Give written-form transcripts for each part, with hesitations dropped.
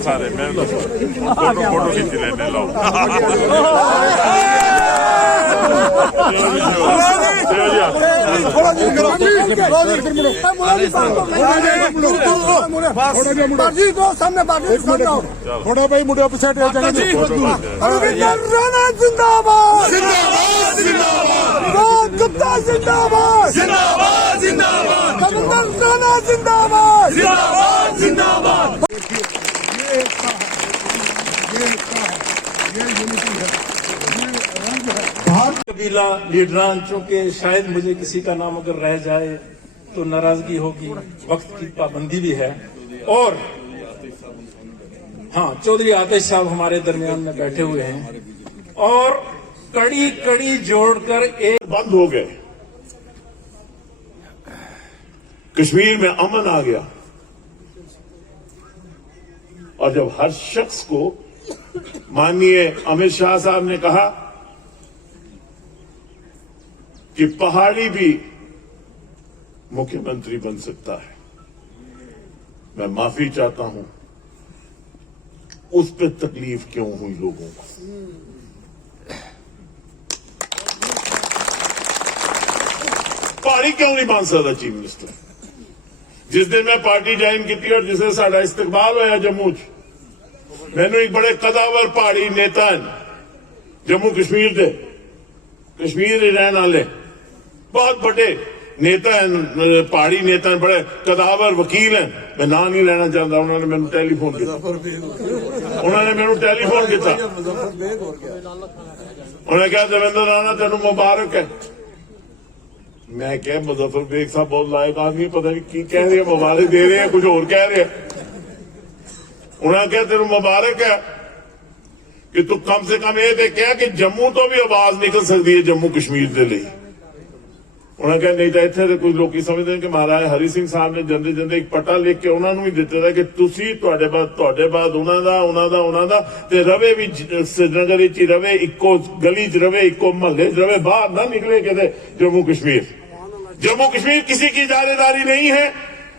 सारे मैं फोटो खींच लेने लो थोड़ा भाई मुड़े पीछे गुप्ता जिंदाबाद जिंदाबाद जिंदाबाद जिंदाबाद जिंदाबाद जिंदाबाद। कबीला लीडरान, चूंकि शायद मुझे किसी का नाम अगर रह जाए तो नाराजगी होगी, वक्त की पाबंदी भी है। और हाँ, चौधरी आतिश साहब हमारे दरमियान में बैठे हुए हैं और कड़ी कड़ी जोड़कर एक बंद हो गए, कश्मीर में अमन आ गया। और जब हर शख्स को माननीय अमित शाह साहब ने कहा कि पहाड़ी भी मुख्यमंत्री बन सकता है, मैं माफी चाहता हूं, उस पर तकलीफ क्यों हुई लोगों को। पहाड़ी क्यों नहीं बन सकता चीफ मिनिस्टर। जिस दिन मैं पार्टी ज्वाइन की थी और जिसे साडा इस्तकबाल होया जम्मू च, मैनू एक बड़े कदावर पहाड़ी नेता हैं जम्मू कश्मीर के, कश्मीर के रहने वाले बहुत बड़े नेता हैं, पहाड़ी नेता हैं, बड़े कदावर वकील हैं, मैं नाम नहीं लेना चाहता। उन्होंने मैनू टेलीफोन किया, उन्होंने मैनू टेलीफोन किया, उन्होंने कहा देवेंद्र राणा तेनू मुबारक है। मैं क्या, मुजफ्फर बेग साहब बहुत लायक आदमी, पता नहीं की कह रहे हैं, मुबारक दे रहे हैं, कुछ और कह रहे हैं। उन्होंने कहा तेरू मुबारक है कि तू कम से कम ये क्या कि जम्मू तो भी आवाज निकल सकती है जम्मू कश्मीर के लिए। उन्होंने कहा नहीं तो इतने कुछ लोग समझते हैं कि महाराज हरि सिंह साहब ने जंदे जंदे एक पट्टा लिख के उन्होंने भी दिता था कि तुसी तुहाडे बाद उन्हों दा ते रवे भी श्रीनगर च रवे, इको गली च रवे, इको महल्ले च रवे, बाहर ना निकले किते जम्मू कश्मीर। जम्मू कश्मीर किसी की जागीरदारी नहीं है,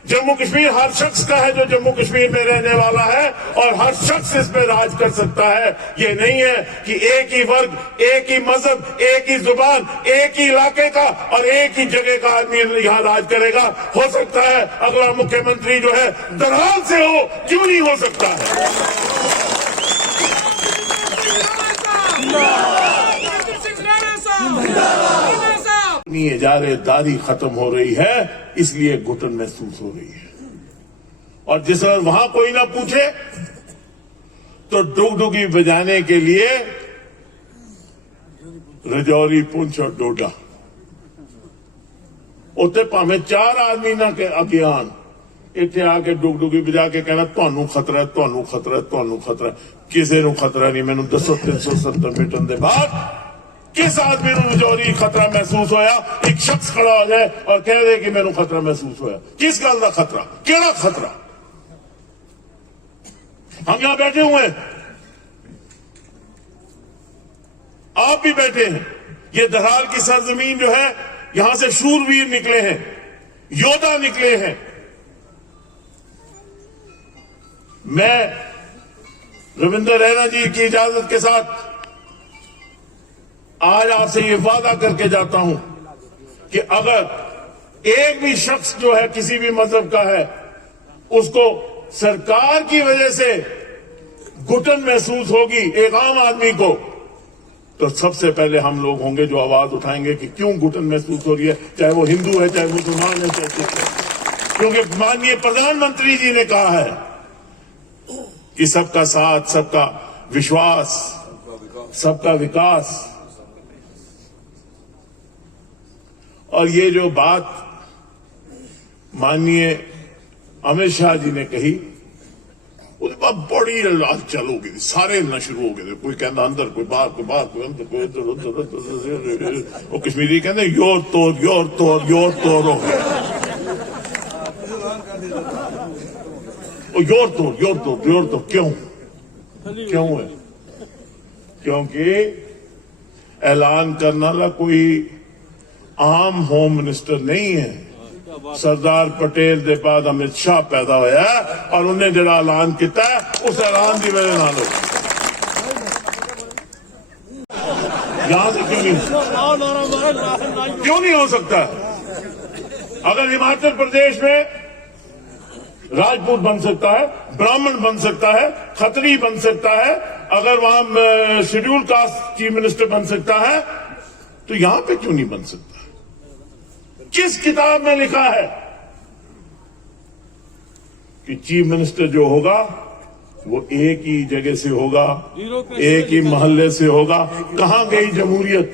जम्मू कश्मीर हर शख्स का है जो जम्मू कश्मीर में रहने वाला है, और हर शख्स इस पे राज कर सकता है। ये नहीं है कि एक ही वर्ग, एक ही मजहब, एक ही जुबान, एक ही इलाके का और एक ही जगह का आदमी यहाँ राज करेगा। हो सकता है अगला मुख्यमंत्री जो है दरहाल से हो, क्यों नहीं हो सकता है। इजारेदारी खत्म हो रही है, इसलिए घुटन महसूस हो रही है। और जिस वक्त वहां कोई ना पूछे तो डुगडुगी बजाने के लिए रजौरी, पुंछ और डोडा, उत्ते भावे 4 आदमी ना के अज्ञान इत्थे आके डुगडुगी बजा के कहना तुहानू खतरा, तुहानू खतरा, तुहानू खतरा। किसी नू खतरा नहीं। मैनू दसो 370 मीटर के बाद किस आदमी को रजौरी खतरा महसूस होया? एक शख्स खड़ा हो जाए और कह दे कि मैनू खतरा महसूस होया। किस गल का खतरा? केड़ा खतरा? हम यहां बैठे हुए हैं, आप भी बैठे हैं। ये दरहाल की सरजमीन जो है, यहां से शूरवीर निकले हैं, योद्धा निकले हैं। मैं रविंद्र रैना जी की इजाजत के साथ आज आपसे ये वादा करके जाता हूं कि अगर एक भी शख्स जो है किसी भी मजहब का है, उसको सरकार की वजह से घुटन महसूस होगी एक आम आदमी को, तो सबसे पहले हम लोग होंगे जो आवाज उठाएंगे कि क्यों घुटन महसूस हो रही है, चाहे वो हिंदू है, चाहे मुसलमान है, चाहे सिख है। क्योंकि माननीय प्रधानमंत्री जी ने कहा है कि सबका साथ, सबका विश्वास, सबका विकास। और ये जो बात माननीय अमित शाह जी ने कही, उसके बाद बड़ी हलचल हो गई, सारे हिलना शुरू हो गए। कोई कहता अंदर, कोई बाहर, कोई बाहर, कोई अंदर, कोई इधर उधर। वो कश्मीरी कहते योर तोड़, योर तोड़, योर तोड़ हो गया। योर तोड़, योर तोड़, योर तोड़ क्यों है? क्योंकि ऐलान करना ला कोई आम होम मिनिस्टर नहीं है। सरदार पटेल के बाद अमित शाह पैदा होया और उन्हें जो ऐलान किया उस ऐलान की वजह नाल यहां से क्यों नहीं हो सकता? अगर हिमाचल प्रदेश में राजपूत बन सकता है, ब्राह्मण बन सकता है, खत्री बन सकता है, अगर वहां शेड्यूल कास्ट चीफ मिनिस्टर बन सकता है, तो यहां पे क्यों नहीं बन सकता? किस किताब में लिखा है कि चीफ मिनिस्टर जो होगा वो एक ही जगह से होगा, एक ही मोहल्ले से होगा? कहां गई जमहूरियत?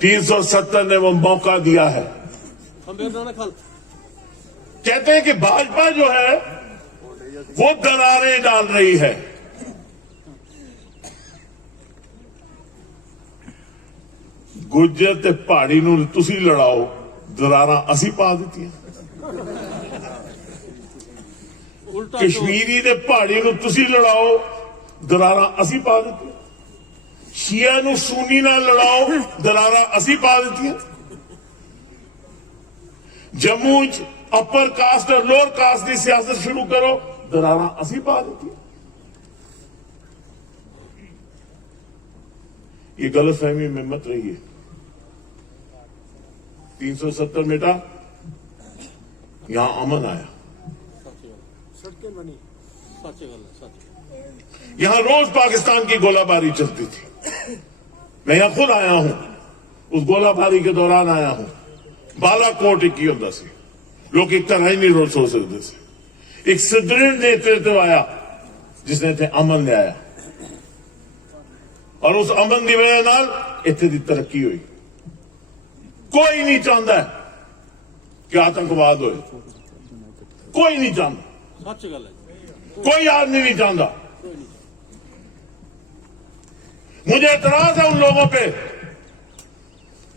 370 ने वो मौका दिया है। कहते हैं कि भाजपा जो है वो दरारें डाल रही है। गुज्जर ते पहाड़ी नूं तुसी लड़ाओ, दरारां असी पा दित्तियां। कश्मीरी ते पहाड़ी नूं तुसी लड़ाओ, दरारां असी पा दित्तियां। शिया नूं सुन्नी नाल लड़ाओ, दरारां असी पा दित्तियां। जम्मू च अपर कास्ट और लोअर कास्ट की सियासत शुरू करो, दरारां असी पा दित्तियां। ये गलतफहमी में मत रहिए। 370 बेटा यहां अमन आया, यहां रोज पाकिस्तान की गोलाबारी चलती थी। मैं यहां खुद आया हूं, उस गोलाबारी के दौरान आया हूं। बालाकोट एक ही होता सी, लोग एक तरह ही नहीं रोज सो सकते थे। एक सुदृढ़ नेतृत्व आया जिसने इतने अमन ले आया, और उस अमन की वजह नाल इत्थे दी तरक्की हुई। कोई नहीं चाहता कि आतंकवाद होए, कोई नहीं चाहता, कोई आदमी नहीं चाहता। मुझे एतराज है उन लोगों पे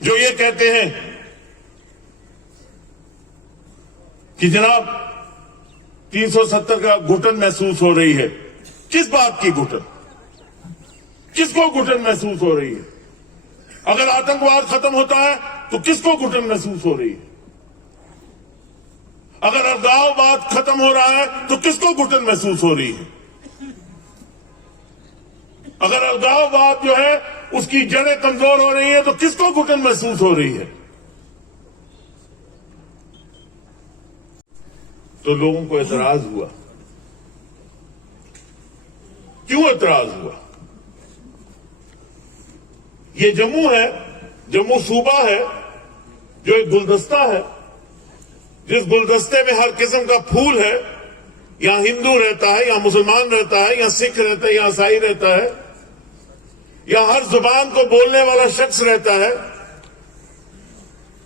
जो ये कहते हैं कि जनाब 370 का घुटन महसूस हो रही है। किस बात की घुटन? किसको घुटन महसूस हो रही है? अगर आतंकवाद खत्म होता है तो किसको घुटन महसूस हो रही है? अगर अलगाववाद खत्म हो रहा है तो किसको घुटन महसूस हो रही है? अगर अलगाववाद जो है उसकी जड़ें कमजोर हो रही है तो किसको घुटन महसूस हो रही है? तो लोगों को एतराज हुआ। क्यों एतराज हुआ? ये जम्मू है, जम्मू सूबा है जो एक गुलदस्ता है, जिस गुलदस्ते में हर किस्म का फूल है। यहां हिंदू रहता है, यहां मुसलमान रहता है, यहां सिख रहता है, यहां ईसाई रहता है, यहां हर जुबान को बोलने वाला शख्स रहता है।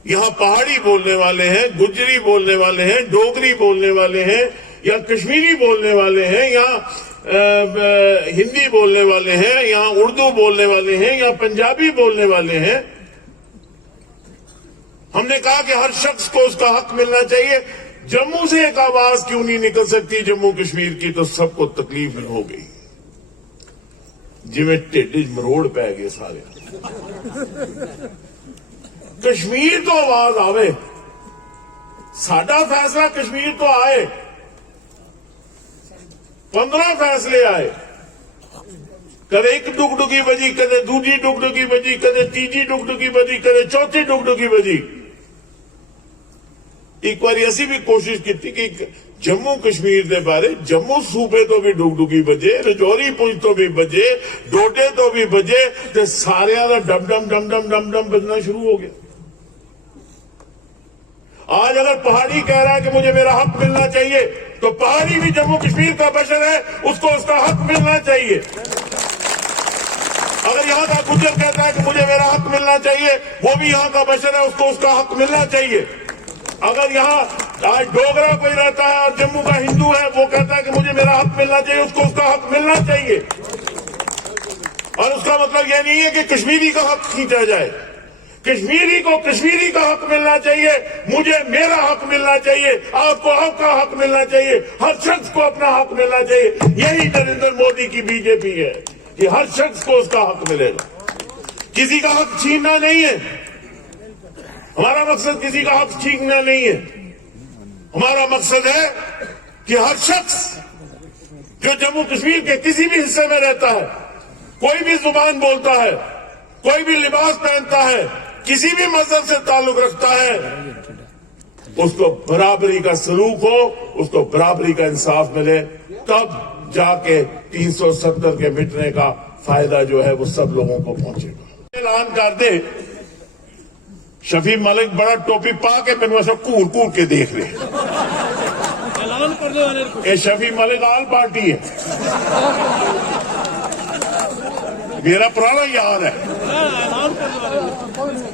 यहां पहाड़ी बोलने वाले हैं, गुजरी बोलने वाले हैं, डोगरी बोलने वाले हैं, या कश्मीरी बोलने वाले हैं, यहां हिंदी बोलने वाले हैं, यहां उर्दू बोलने वाले हैं, यहां पंजाबी बोलने वाले हैं। हमने कहा कि हर शख्स को उसका हक मिलना चाहिए। जम्मू से एक आवाज क्यों नहीं निकल सकती जम्मू कश्मीर की? तो सबको तकलीफ हो गई, जिमें ढिड मरोड़ पै गए सारे। कश्मीर तो आवाज आवे, साडा फैसला कश्मीर तो आए। 15 फैसले आए, कदे एक डुगडुगी बजी, कदे दूजी डुगडुगी बजी, कदे तीजी डुगडुगी बजी, कदे चौथी डुगडुगी बजी। एक बार ऐसी भी कोशिश की थी कि जम्मू कश्मीर के बारे जम्मू सूबे तो भी डुगडुगी बजे, रजौरी पुंछ तो भी बजे, डोडे तो भी बजे, तो सारे का डम डम डम डम डम डम बजना शुरू हो गया। आज अगर पहाड़ी कह रहा है कि मुझे मेरा हक मिलना चाहिए, तो पहाड़ी भी जम्मू कश्मीर का बशर है, उसको उसका हक मिलना चाहिए। अगर यहां का गुज्जर कहता है कि मुझे मेरा हक मिलना चाहिए, वो भी यहां का बशर है, उसको उसका हक मिलना चाहिए। अगर यहां आज डोगरा कोई रहता है और जम्मू का हिंदू है, वो कहता है कि मुझे मेरा हक मिलना चाहिए, उसको उसका हक मिलना चाहिए। और उसका मतलब यह नहीं है कि कश्मीरी का हक खींचा जाए। कश्मीरी को कश्मीरी का हक मिलना चाहिए, मुझे मेरा हक मिलना चाहिए, आपको आपका हक मिलना चाहिए, हर शख्स को अपना हक मिलना चाहिए। यही नरेंद्र मोदी की बीजेपी है, कि हर शख्स को उसका हक मिलेगा। किसी का हक छीनना नहीं है, हमारा मकसद किसी का हक छीनना नहीं है। हमारा मकसद है कि हर शख्स जो जम्मू कश्मीर के किसी भी हिस्से में रहता है, कोई भी जुबान बोलता है, कोई भी लिबास पहनता है, किसी भी मजहब से ताल्लुक रखता है, उसको बराबरी का सलूक हो, उसको बराबरी का इंसाफ मिले, तब जाके 370 के मिटने का फायदा जो है वो सब लोगों को पहुंचेगा। ऐलान कर दे, शफी मलिक बड़ा टोपी पा के मैंने ऐसा कूर कूर के देख ले। ऐलान करने वाले को ये शफी मलिक आल पार्टी है, मेरा पुराना याद है। ऐलान करने वाले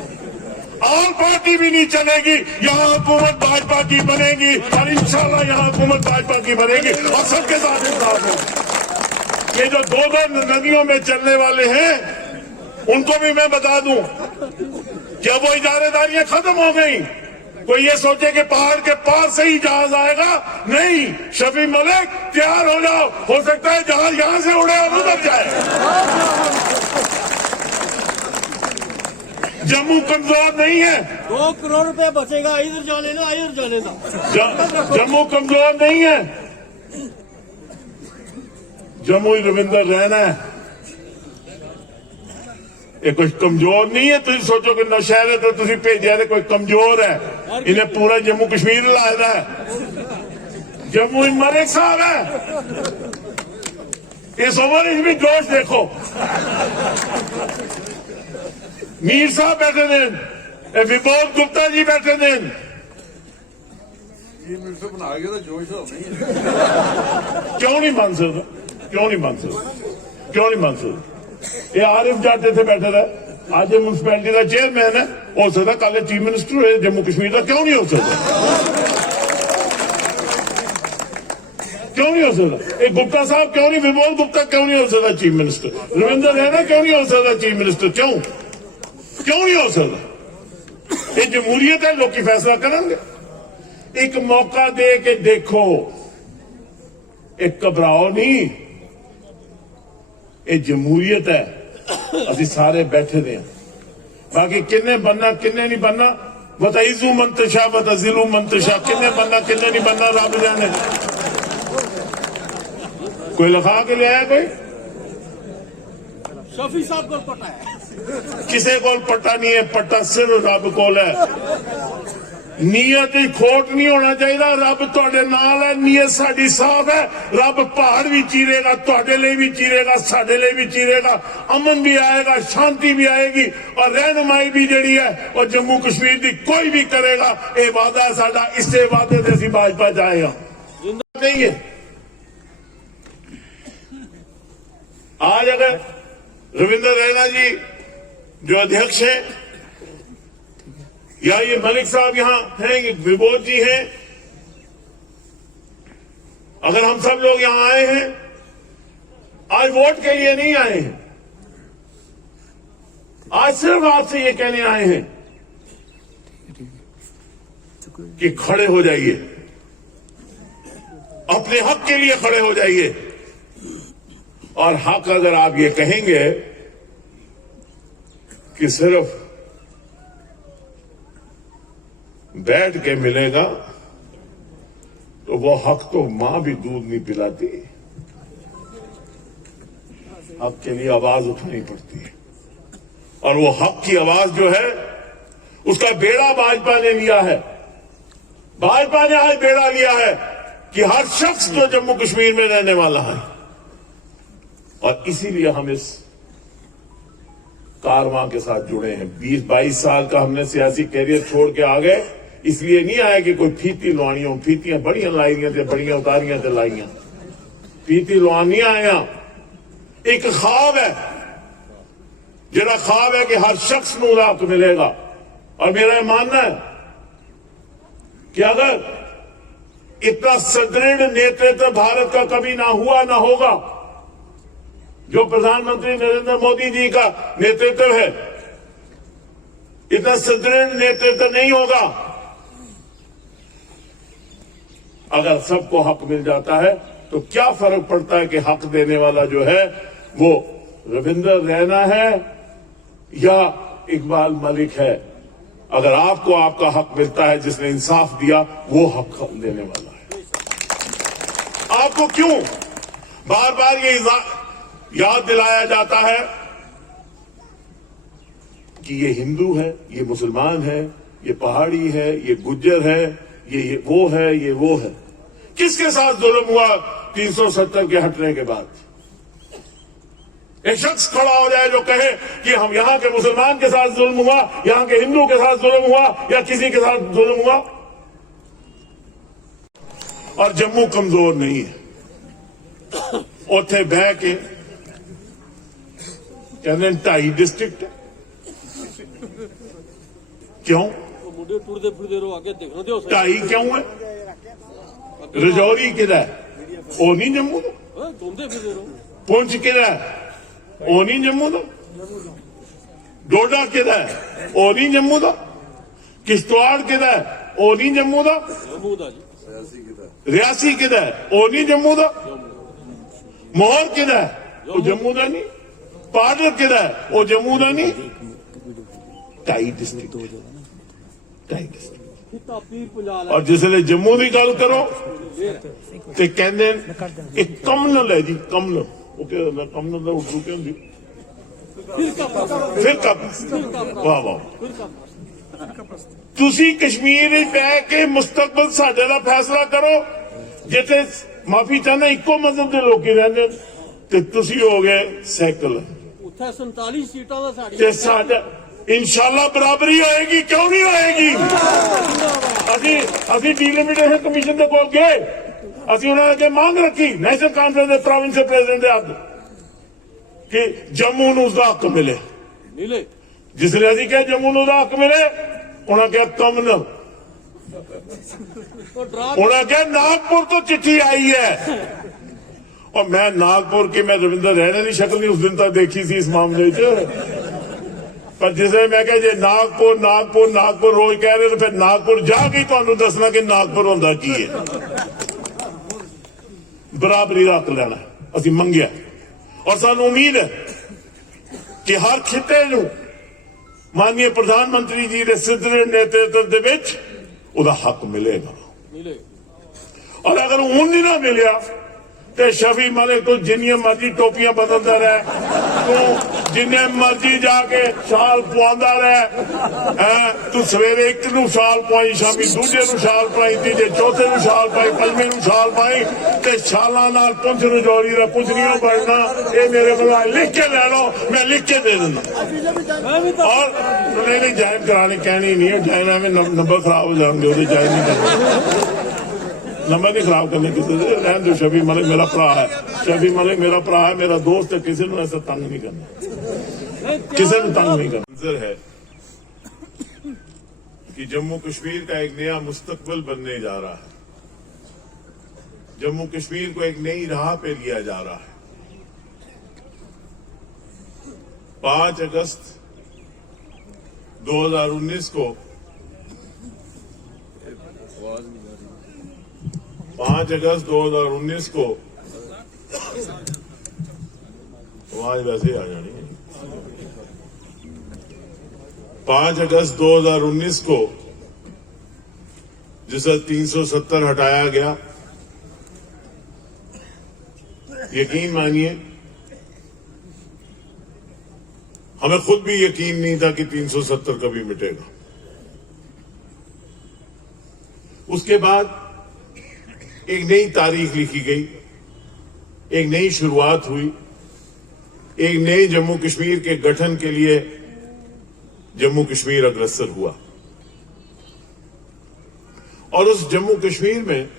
आल पार्टी भी नहीं चलेगी, यहाँ हुकूमत भाजपा की बनेगी और इंशाल्लाह यहाँ हुकूमत भाजपा की बनेगी और सबके साथ इंसाफ है। ये जो दो दो नदियों में चलने वाले हैं उनको भी मैं बता दूं कि अब वो इजारेदारियां खत्म हो गई। कोई ये सोचे कि पहाड़ के पार से ही जहाज आएगा, नहीं। शफी मलिक तैयार हो जाओ, हो सकता है जहाज यहां से उड़े और उधर जाए। जम्मू कमजोर नहीं है, 2 करोड़ रुपए बचेगा, इधर जाने ना इधर जाने ना। जम्मू कमजोर नहीं है, जम्मू ही रविंदर रहना है। ये कुछ कमजोर नहीं है। तुम सोचो कि नौशहर है तो तुम भेजा है कोई कमजोर है, इन्हें पूरा जम्मू कश्मीर लाया है। जम्मू ही मलिक साहब है, इस उम्र में भी जोश देखो। मीर साहब बैठे ने, विबोध गुप्ता जी बैठे ने। बना गया तो जोश हो नहीं। क्यों नहीं मान सकता, क्यों नहीं मान सकता, क्यों नहीं मान सकता? ये आरिफ जट इतने बैठे रहे, आज म्यूनसिपैलिटी का चेयरमैन है, हो सकता कल चीफ मिनिस्टर है जम्मू कश्मीर का, क्यों नहीं हो सकता? क्यों नहीं हो सकता? एक गुप्ता साहब क्यों नहीं, विमोल गुप्ता क्यों नहीं हो सकता चीफ मिनिस्टर? रविंदर रैना क्यों नहीं हो सकता चीफ मिनिस्टर? क्यों क्यों नहीं हो सकता? ये जमहूरियत है, लोग की फैसला करेंगे। एक मौका दे के देखो, एक घबराओ नहीं, ये जमहूरियत है, अभी सारे बैठे दे। बाकी किन्ने बनना किन्ने नहीं बनना, बताइजू मंतशा बताजिलू मंतशा, किन्ने बनना किन्ने नहीं बनना रब जाने। कोई लिखा के ले आया कोई? शफी साहब को पता है, किसी को पट्टा नहीं है, पट्टा सिर्फ रब को है। नीयत खोट नहीं होना चाहिए, रब तुहाडे नाल है, नीयत साडी साफ है। रब पहाड़ भी चीरेगा, तुहाडे लिए भी चीरेगा, साडे लिए भी चीरेगा, अमन भी आएगा, शांति भी आएगी और रहनुमाई भी जिहड़ी है और जम्मू कश्मीर की कोई भी करेगा। ये वादा है साडा, इससे वादे से असीं भाजपा जाएगा नहीं है। आज अगर रविंदर रैना जी जो अध्यक्ष है या ये मलिक साहब यहां हैं, ये विबोध जी हैं, अगर हम सब लोग यहां आए हैं, आज वोट के लिए नहीं आए हैं, आज सिर्फ आपसे ये कहने आए हैं कि खड़े हो जाइए, अपने हक के लिए खड़े हो जाइए। और हक अगर आप ये कहेंगे कि सिर्फ बैठ के मिलेगा, तो वो हक तो मां भी दूध नहीं पिलाती। हक के लिए आवाज उठानी पड़ती है और वो हक की आवाज जो है उसका बेड़ा भाजपा ने लिया है। भाजपा ने आज बेड़ा लिया है कि हर शख्स जो जम्मू कश्मीर में रहने वाला है, और इसीलिए हम इस कारवां के साथ जुड़े हैं। 20-22 साल का हमने सियासी कैरियर छोड़ के आ गए, इसलिए नहीं आए कि कोई फीती लुआनियों, फीतियां बड़ियां लाइयां थे, बड़ियां उतारियां थे लाइयां, फीती लुआन नहीं आया। एक ख्वाब है, जिहड़ा ख्वाब है कि हर शख्स को हक मिलेगा। और मेरा यह मानना है कि अगर इतना सुदृढ़ नेतृत्व भारत का कभी ना हुआ ना होगा, जो प्रधानमंत्री नरेंद्र मोदी जी का नेतृत्व है, इतना सुदृढ़ नेतृत्व नहीं होगा। अगर सबको हक मिल जाता है तो क्या फर्क पड़ता है कि हक देने वाला जो है वो रविंदर रैना है या इकबाल मलिक है, अगर आपको आपका हक मिलता है, जिसने इंसाफ दिया वो हक लेने वाला है। आपको क्यों बार बार ये याद दिलाया जाता है कि ये हिंदू है, ये मुसलमान है, ये पहाड़ी है, ये गुज्जर है, ये वो है, ये वो है। किसके साथ जुल्म हुआ 370 के हटने के बाद? एक शख्स खड़ा हो जाए जो कहे कि हम यहां के मुसलमान के साथ जुल्म हुआ, यहां के हिंदू के साथ जुल्म हुआ, या किसी के साथ जुल्म हुआ। और जम्मू कमजोर नहीं है। उथे बह के कहते 2.5 डिस्ट्रिक्ट है। क्यों मुंडे टुरदे फिरदे रहो आगे देखना दियो 2.5 क्यों है? रजौरी किदा है? वो नहीं जम्मू का। घूमते फिरदे रहो। पुंछ किदा है? वो नहीं जम्मू का। डोडा किदा है? वो नहीं जम्मू का। किश्तवाड़ किदा है? वो नहीं जम्मू का। जम्मू दा जी रियासी किदा है? वो नहीं जम्मू का। मोहर किदा है? वो जम्मू का नहीं। पाडर किदा है? वो जम्मू का नहीं। 2.5 डिस्ट्रिक्ट, 2.5 डिस्ट्रिक्ट। कितना पीर पुजाल और जिसले जम्मू की गल करो तो कहते एक कमनल है जी, कमनल। वो क्या होता है कमनल का उर्दू क्या होती? फिर कब? वाह वाह। तुसी कश्मीर बह के मुस्तकबल साडे दा फैसला करो, जिथे माफी चाहना इको मजहब के लोग रहते ते तुसी हो गए सैकल। उत्थे 47 सीटां दा साडी ते साडा इंशाल्लाह बराबरी होएगी, क्यों नहीं होएगी? अभी डिलिमिटेशन कमीशन के कोल गए, अभी उन्होंने अगे मांग रखी नेशनल कॉन्फ्रेंस के प्रोविंशियल प्रेसिडेंट के हक कि जम्मू नूं उसका हक मिले। मिले जिसने अभी कहा जम्मू नूं उसका हक मिले, उन्होंने कहा कमनल। तो ड्रा उन्होंने कहा नागपुर तो चिट्ठी आई है। और मैं नागपुर की मैं रविंदर रैना की शक्ल नहीं उस दिन तक देखी थी इस मामले च, पर जिसे मैं कहा जे नागपुर नागपुर नागपुर रोज कह रहे तो फिर नागपुर जाके तुहानू दसना कि नागपुर होंदा की है। बराबरी रख लेना असीं मंगिया, और सानू उम्मीद है कि हर खिते नू माननीय प्रधानमंत्री जी के सिद्धे नेतृत्व दे विच उहदा हक मिलेगा। मिले और अगर ऊन नहीं ना मिलिया तो शफी मलिक तू जिन्नियां मर्जी टोपियां बदलता रहे, तू जिन्ने मर्जी जाके शाल पवांदा रहे, तू सवेरे एक नू शाल पाई, शामी दूजे नू शाल पाई, तीजे चौथे नू शाल पाई, पंजवें नू शाल पाई, ते शालां नाल पुंछ नू जोड़ी दा कुछ नहीं बनना। ये मेरे को लिख के ले लो, मैं लिख के दे देना। और नहीं ज्वाइन करानी कहनी नहीं है, ज्वाइन में नंबर खराब हो जाएंगे, वो ज्वाइन नहीं करना, नंबर नहीं खराब करने किसी से। रहन दो, शफी मलिक मेरा भरा है, शफी मलिक मेरा भरा है, मेरा दोस्त है, किसी ने ऐसा तंग नहीं करना, किसी ने तंग नहीं करना। मंजर है कि जम्मू कश्मीर का एक नया मुस्तकबिल बनने जा रहा है। जम्मू कश्मीर को एक नई राह पे लिया जा रहा है। 5 अगस्त 2019 को 5 अगस्त 2019 को आवाज वैसे ही आ जानी है। 5 अगस्त 2019 को जिसे 370 हटाया गया, यकीन मानिए हमें खुद भी यकीन नहीं था कि 370 कभी मिटेगा। उसके बाद एक नई तारीख लिखी गई, एक नई शुरुआत हुई, एक नए जम्मू कश्मीर के गठन के लिए जम्मू कश्मीर अग्रसर हुआ। और उस जम्मू कश्मीर में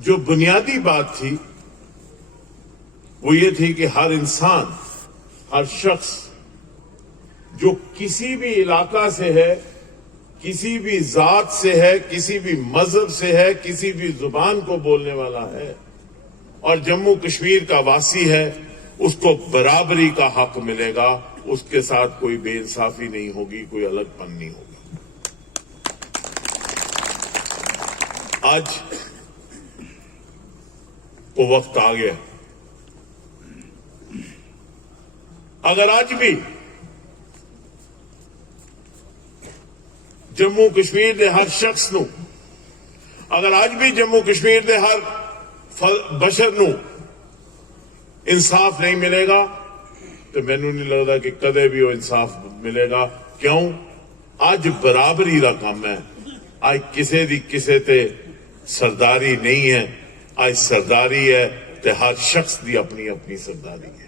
जो बुनियादी बात थी वो ये थी कि हर इंसान, हर शख्स जो किसी भी इलाका से है, किसी भी जात से है, किसी भी मजहब से है, किसी भी जुबान को बोलने वाला है और जम्मू कश्मीर का वासी है, उसको बराबरी का हक मिलेगा। उसके साथ कोई बेइंसाफी नहीं होगी, कोई अलगपन नहीं होगा। आज वो वक्त आ गया अगर अज भी जम्मू कश्मीर के हर शख्स नूं, अगर अज भी जम्मू कश्मीर के हर बशर नूं इंसाफ नहीं मिलेगा तो मैनू नहीं लगता कि कदे भी वो इंसाफ मिलेगा। क्यों? अज बराबरी का काम है। अज किसे दी किसे ते सरदारी नहीं है, अज सरदारी है ते हर शख्स की अपनी अपनी सरदारी है।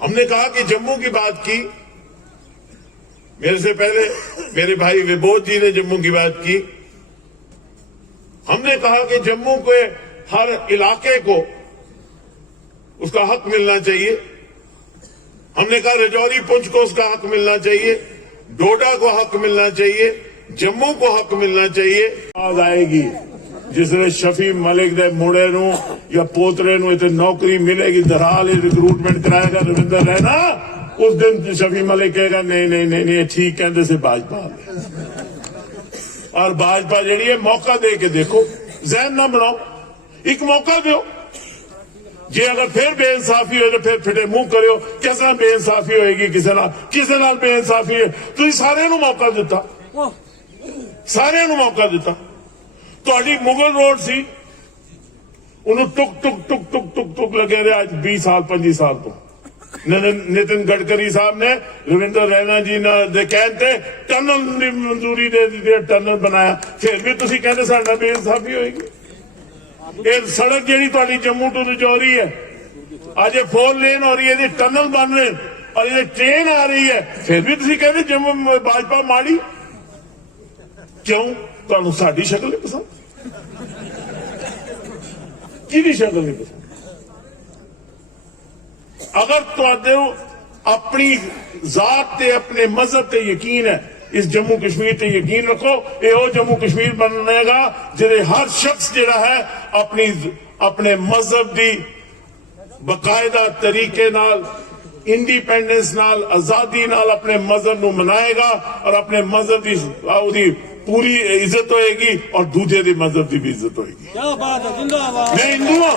हमने कहा कि जम्मू की बात की, मेरे से पहले मेरे भाई विबोध जी ने जम्मू की बात की। हमने कहा कि जम्मू के हर इलाके को उसका हक मिलना चाहिए। हमने कहा रजौरी पुंछ को उसका हक मिलना चाहिए, डोडा को हक मिलना चाहिए, जम्मू को हक मिलना चाहिए। आवाज आएगी जिसने शफी मलिक दे मुड़े नूं या पोतरे नूं इत्थे नौकरी मिलेगी, दराल रिक्रूटमेंट कराएगा रविंदर रैना, उस दिन शफी मलिक कहेगा नहीं नहीं नहीं नहीं ठीक कहते से भाजपा। और भाजपा जी है मौका दे के देखो, जहन ना बनाओ, एक मौका दो। जे अगर फिर बेइंसाफी हो तो फिर फिटे मुंह करो, किस बेइंसाफी होएगी, किसी नाल बेइंसाफी है। तुसीं सारिआं नूं मौका दिता, सारिआं नूं मौका दिता। तुहाडी मुगल रोड सी, उन्होंने टुक टुक टुक टुक टुक टुक लगे रहे आज 20 साल 25 साल तो। नितिन गडकरी साहब ने रविंदर रैना जी ने कहते टनल की मंजूरी दे दी, टनल बनाया, फिर भी तुसीं कहते साडा बेइंसाफी होएगी। ये सड़क जी थोड़ी जम्मू टू रजौरी है, आज ये 4 लेन हो रही है, ये टनल बन रहे और ये ट्रेन आ रही है, फिर भी तुसीं कहते जम्मू भाजपा माड़ी। क्यों? तुहानूं साडी शक्ल नहीं पसंद, किहदी शक्ल नहीं पसंद? अगर तुहाडे अपनी जात ते अपने मजहब ते यकीन है, इस जम्मू कश्मीर ते यकीन रखो, यो जम्मू कश्मीर बनेगा जिहदे हर शख्स जिहड़ा है अपने मजहब की बकायदा तरीके नाल, इंडिपेंडेंस नाल, आजादी नाल अपने मजहब नूं मनाएगा और अपने मजहब की पूरी इज्जत होएगी और दूजे के मजहब की भी इज्जत होएगी। क्या बात है, जिंदाबाद। मैं हिंदू हाँ,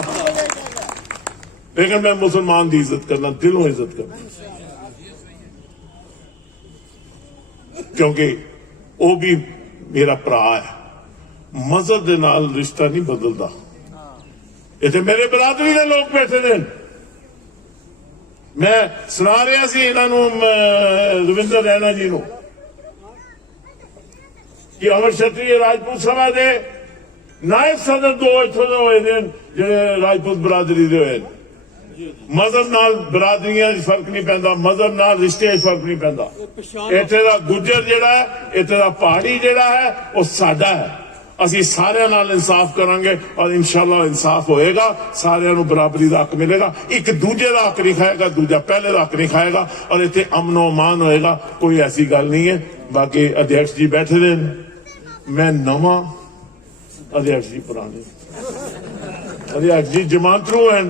लेकिन मैं मुसलमान की इज्जत करना, दिलों इज्जत करना, क्योंकि वो भी मेरा भरा है। मजहब के नाल रिश्ता नहीं बदलता। इतने मेरे बरादरी के लोग बैठे ने, मैं सुना रहा सी इन्हों रविंदर रैना जी नूं कि अमर क्षत्रिय राजपूत सभा के नायब सदर 2 इत्थों दे होए ने जिहड़े राजपूत बरादरी दे होए। मजहब नाल बरादरियां फर्क नहीं पैंदा, मजहब नाल रिश्ते फर्क नहीं पैंदा। इत्थे दा गुज्जर जिहड़ा है, इत्थे दा पहाड़ी जिहड़ा है, वो साडा है। असीं सारिआं नाल इंसाफ करांगे और इंशाअल्लाह इंसाफ होएगा, सारिआं नूं बराबरी दा हक मिलेगा। एक दूजे दा हक नहीं खाएगा, दूजा पहले दा हक नहीं खाएगा और इत्थे अमनो अमान होएगा। कोई ऐसी गल नहीं है। बाकी अध्यक्ष जी बैठे ने, मैं नवा, अध्यक्ष जी पुराने, अध्यक्ष जी जमानतरू हैं,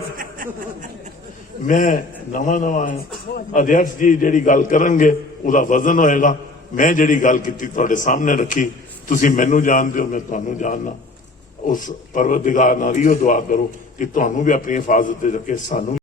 मैं नवा आया। अध्यक्ष जी जिहड़ी गल करनगे उहदा वजन होएगा। मैं जिहड़ी गल कीती तुहाडे सामने रखी, तुसीं मैनूं जानदे हो, मैं तुहानूं जानना। उस परवरदिगार नाल इहो दुआ करो कि तुहानूं भी अपनी हिफाजत रखे, सानूं